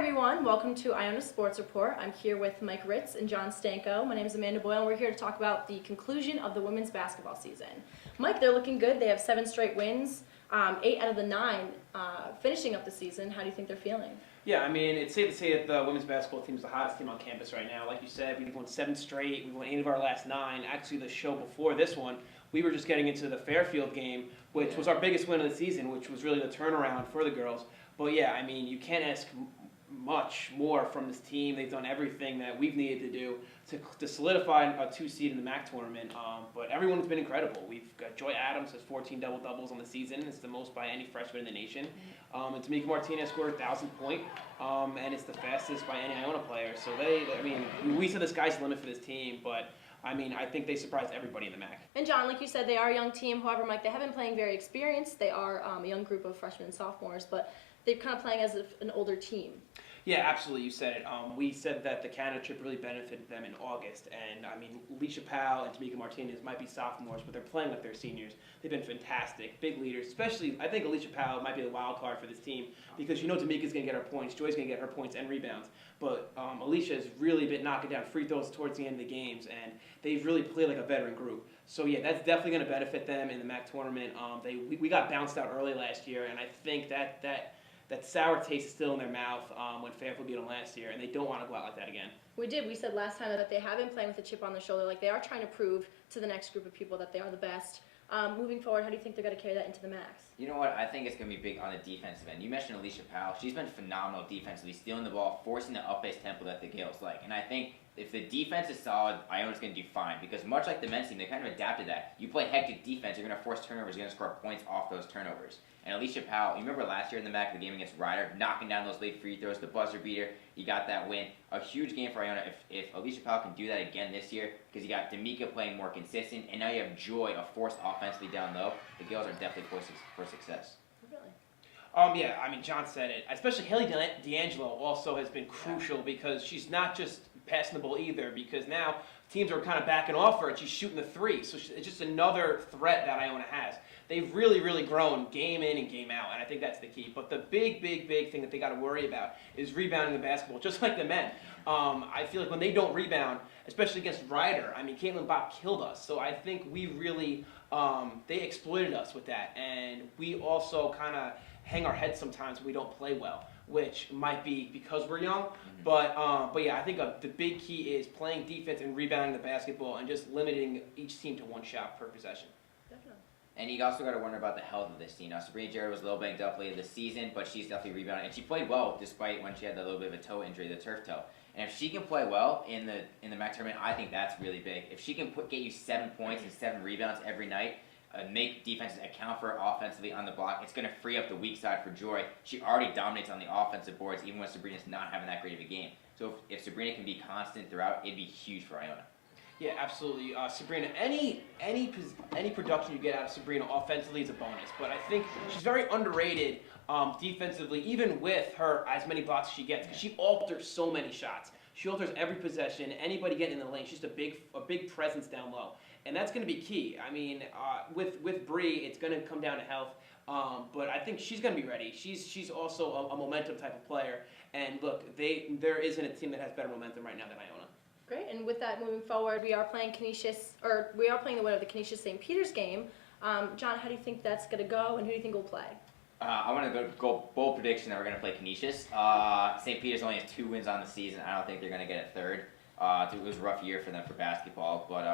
everyone, welcome to Iona Sports Report. I'm here with Mike Ritz and Jon Stanko. My name is Amanda Boyle and we're here to talk about the conclusion of the women's basketball season. Mike, they're looking good. They have 7 straight wins, 8 out of the 9 finishing up the season. How do you think they're feeling? Yeah, I mean, it's safe to say that the women's basketball team is the hottest team on campus right now. Like you said, we've won 7 straight. We've won 8 of our last 9. Actually, the show before this one, we were just getting into the Fairfield game, which was our biggest win of the season, which was really the turnaround for the girls. But yeah, I mean, you can't ask much more from this team. They've done everything that we've needed to do to solidify a 2 seed in the MAAC tournament. But everyone's been incredible. We've got Joy Adams has 14 double-doubles on the season. It's the most by any freshman in the nation. And Tamika Martinez scored a 1,000-point, and it's the fastest by any Iona player. So I mean, we said the sky's the limit for this team, but I mean, I think they surprised everybody in the MAAC. And Jon, like you said, they are a young team. However, Mike, they haven't been playing very experienced. They are a young group of freshmen and sophomores, but they're kind of playing as an older team. Yeah, absolutely. You said it. We said that the Canada trip really benefited them in August. And, I mean, Alicia Powell and Tamika Martinez might be sophomores, but they're playing like they're seniors. They've been fantastic, big leaders. Especially, I think Alicia Powell might be the wild card for this team because you know Tamika's going to get her points. Joy's going to get her points and rebounds. But Alicia has really been knocking down free throws towards the end of the games, and they've really played like a veteran group. So, yeah, that's definitely going to benefit them in the MAAC tournament. We got bounced out early last year, and I think that sour taste is still in their mouth when Fairfield beat them last year, and they don't want to go out like that again. We did. We said last time that they have been playing with a chip on their shoulder. Like, they are trying to prove to the next group of people that they are the best. Moving forward, how do you think they're going to carry that into the MAACs? You know what? I think it's going to be big on the defensive end. You mentioned Alicia Powell. She's been phenomenal defensively, stealing the ball, forcing the up-base tempo that the Gales like. And I think if the defense is solid, Iona's going to do fine. Because much like the men's team, they kind of adapted that. You play hectic defense, you're going to force turnovers, you're going to score points off those turnovers. And Alicia Powell, you remember last year in the MAAC, the game against Ryder, knocking down those late free throws, the buzzer beater, you got that win. A huge game for Iona if Alicia Powell can do that again this year, because you got Tamika playing more consistent, and now you have Joy, a force offensively down low. The Gales are definitely for success. Really? Yeah, I mean, Jon said it. Especially Haley D'Angelo also has been crucial because she's not just passing the ball either, because now teams are kind of backing off her and she's shooting the 3. So it's just another threat that Iona has. They've really grown game in and game out, and I think that's the key. But the big thing that they got to worry about is rebounding the basketball, just like the men. I feel like when they don't rebound, especially against Ryder, I mean, Caitlin Bach killed us. So I think we really, they exploited us with that. And we also kind of hang our heads sometimes when we don't play well, which might be because we're young. Mm-hmm. But yeah, I think the big key is playing defense and rebounding the basketball and just limiting each team to 1 shot per possession. Definitely. And you also got to wonder about the health of this team. Now, Sabrina Jarrett was a little banged up late this season, but she's definitely rebounded. And she played well despite when she had that little bit of a toe injury, the turf toe. And if she can play well in the MAAC tournament, I think that's really big. If she can get you 7 points and 7 rebounds every night, make defenses account for her offensively on the block, it's going to free up the weak side for Joy. She already dominates on the offensive boards, even when Sabrina's not having that great of a game. So if Sabrina can be constant throughout, it'd be huge for Iona. Yeah, absolutely. Sabrina, any production you get out of Sabrina offensively is a bonus, but I think she's very underrated defensively, even with her as many blocks as she gets, because she alters so many shots. She alters every possession, anybody getting in the lane. She's a big presence down low, and that's going to be key. I mean, with Bree, it's going to come down to health, but I think she's going to be ready. She's also a momentum type of player, and look, there isn't a team that has better momentum right now than Iona. Great, and with that moving forward, we are playing the winner of the Canisius St. Peter's game. Jon, how do you think that's going to go, and who do you think will play? I want to go bold prediction that we're going to play Canisius. St. Peter's only has 2 wins on the season. I don't think they're going to get a third. It was a rough year for them for basketball, but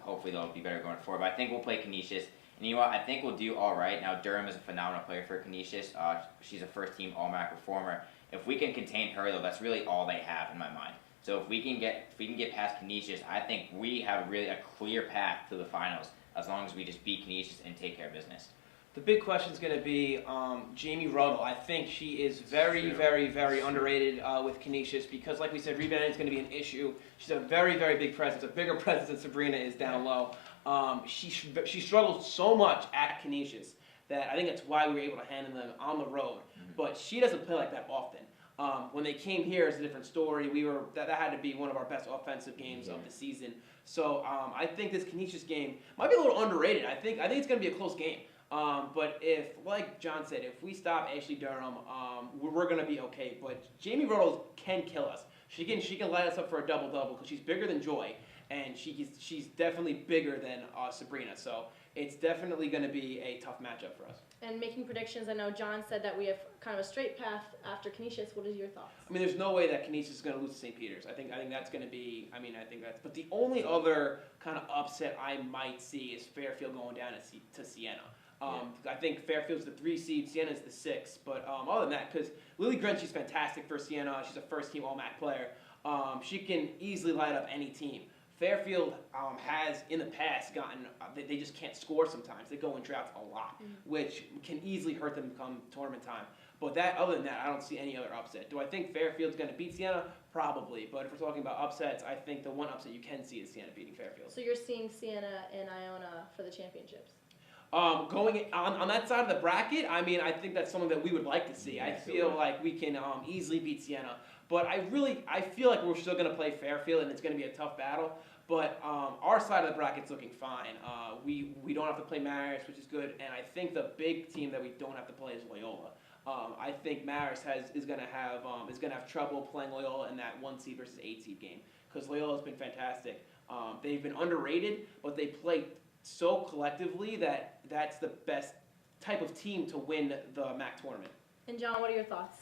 hopefully they'll be better going forward. But I think we'll play Canisius. And you know what? I think we'll do all right. Now, Durham is a phenomenal player for Canisius. She's a first-team All-MAAC performer. If we can contain her, though, that's really all they have in my mind. So if we can get past Canisius, I think we have really a clear path to the finals as long as we just beat Canisius and take care of business. The big question is going to be Jamie Ruddle. I think she is very underrated with Canisius because, like we said, rebounding is going to be an issue. She's a very big presence, a bigger presence than Sabrina is down low. She struggled so much at Canisius that I think that's why we were able to handle them on the road. Mm-hmm. But she doesn't play like that often. When they came here, it's a different story. That had to be one of our best offensive games of the season. So I think this Canisius game might be a little underrated. I think it's going to be a close game. But if, like John said, if we stop Ashley Durham, we're going to be okay. But Jamie Rhodes can kill us. She can light us up for a double-double because she's bigger than Joy, and she's definitely bigger than Sabrina. So it's definitely going to be a tough matchup for us. And making predictions, I know John said that we have kind of a straight path after Canisius. What is your thoughts? I mean, there's no way that Canisius is going to lose to St. Peter's. I think that's going to be. I think that's. But the only other kind of upset I might see is Fairfield going down to Siena. I think Fairfield's the 3 seed, Siena's the 6. But other than that, because Lily Grenzy's fantastic for Siena. She's a first-team All-MAAC player. She can easily light up any team. Fairfield has, in the past, gotten, they just can't score sometimes. They go in droughts a lot, which can easily hurt them come tournament time. But other than that, I don't see any other upset. Do I think Fairfield's going to beat Siena? Probably. But if we're talking about upsets, I think the one upset you can see is Siena beating Fairfield. So you're seeing Siena and Iona for the championships? Going on that side of the bracket, I think that's something that we would like to see. I feel like we can easily beat Siena. But I feel like we're still going to play Fairfield, and it's going to be a tough battle. But our side of the bracket's looking fine. We don't have to play Marist, which is good. And I think the big team that we don't have to play is Loyola. I think Marist is going to have trouble playing Loyola in that 1 seed versus 8 seed game because Loyola's been fantastic. They've been underrated, but they play so collectively that's the best type of team to win the MAAC tournament. And John, what are your thoughts?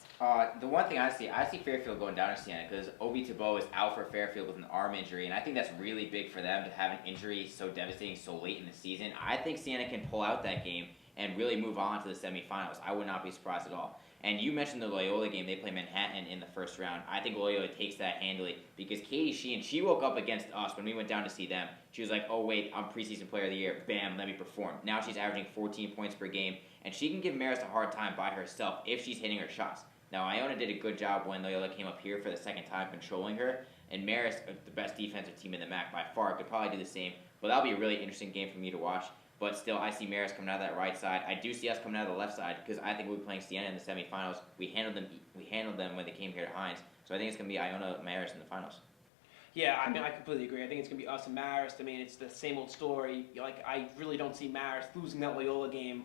The one thing I see Fairfield going down to Siena because Obi Tebow is out for Fairfield with an arm injury, and I think that's really big for them to have an injury so devastating so late in the season. I think Siena can pull out that game and really move on to the semifinals. I would not be surprised at all. And you mentioned the Loyola game. They play Manhattan in the first round. I think Loyola takes that handily because Katie Sheehan, she woke up against us when we went down to see them. She was like, oh, wait, I'm preseason player of the year. Bam, let me perform. Now she's averaging 14 points per game, and she can give Marist a hard time by herself if she's hitting her shots. Now, Iona did a good job when Loyola came up here for the second time controlling her, and Marist, the best defensive team in the MAAC by far, could probably do the same. But that'll be a really interesting game for me to watch. But still, I see Marist coming out of that right side. I do see us coming out of the left side because I think we'll be playing Siena in the semifinals. We handled them when they came here to Hines. So I think it's going to be Iona Marist in the finals. Yeah, I completely agree. I think it's going to be us and Marist. It's the same old story. I really don't see Marist losing that Loyola game.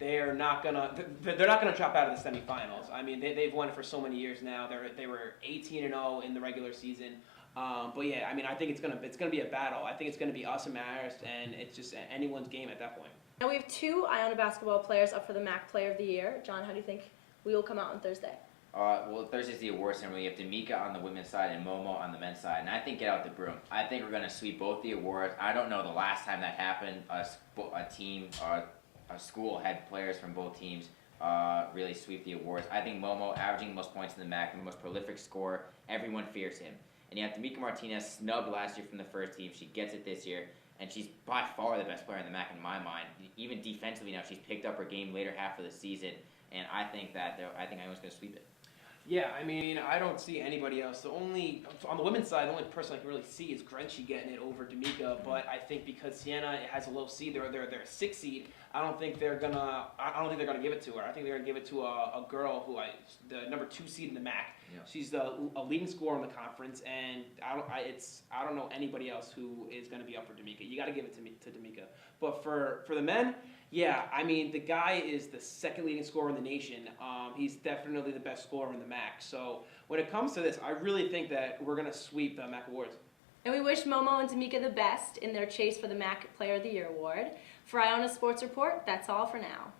They're not gonna drop out of the semifinals. They've won it for so many years now. They were 18-0 in the regular season. But yeah, I think it's gonna be a battle. I think it's gonna be us and Marist, and it's just anyone's game at that point. Now we have 2 Iona basketball players up for the MAAC Player of the Year. John, how do you think we will come out on Thursday? Well, Thursday's the awards ceremony. You have D'Amica on the women's side and Momo on the men's side, and I think get out the broom. I think we're gonna sweep both the awards. I don't know the last time that happened. A school had players from both teams really sweep the awards. I think Momo averaging the most points in the MAAC, the most prolific scorer. Everyone fears him. And you have D'Amica Martinez snubbed last year from the first team. She gets it this year, and she's by far the best player in the MAAC in my mind. Even defensively now, she's picked up her game later half of the season, and I think Iona's going to sweep it. Yeah, I don't see anybody else. On the women's side, the only person I can really see is Grenzy getting it over D'Amica. But I think because Siena has a low seed, they're a 6 seed. I don't think they're gonna give it to her. I think they're gonna give it to a girl the number 2 seed in the MAAC. Yeah. She's a leading scorer in the conference, and I don't know anybody else who is gonna be up for D'Amica. You got to give it to D'Amica. But for the men, yeah, the guy is the 2nd leading scorer in the nation. He's definitely the best scorer in the MAAC. So when it comes to this, I really think that we're gonna sweep the MAAC awards. And we wish Momo and D'Amica the best in their chase for the MAAC Player of the Year award. For Iona Sports Report, that's all for now.